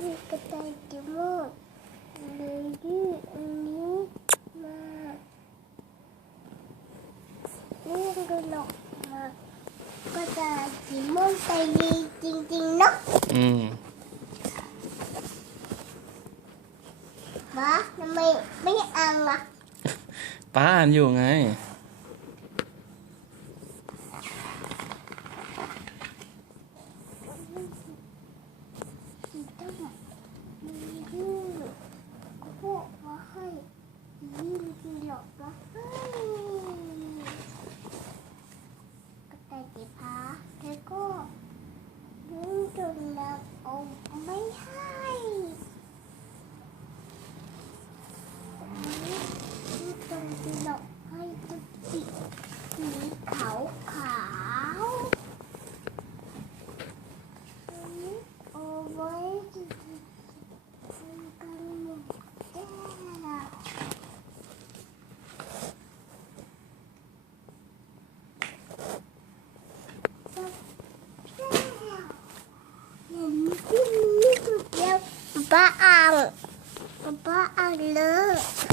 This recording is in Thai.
มีกระต่ายกี่โมงเลยยืดอันนี้มาเรื่องกระหลกมากระต่ายกี่โมงใจดีจริงๆเนาะอืมฮะทำไมไม่อ่านอะป้าอ่านอยู่ไง สีต้มมียืดก็พวกมาให้ยืดกระหลกมาให้กระต่ายกี่พาแล้วก็ยืดจนเราเอา ไม่ให้ยืดจนกระหลกให้จุดสีสีขาวขาวๆ เอาไว้กันหมดแก้วเห็น ที่นี้สุ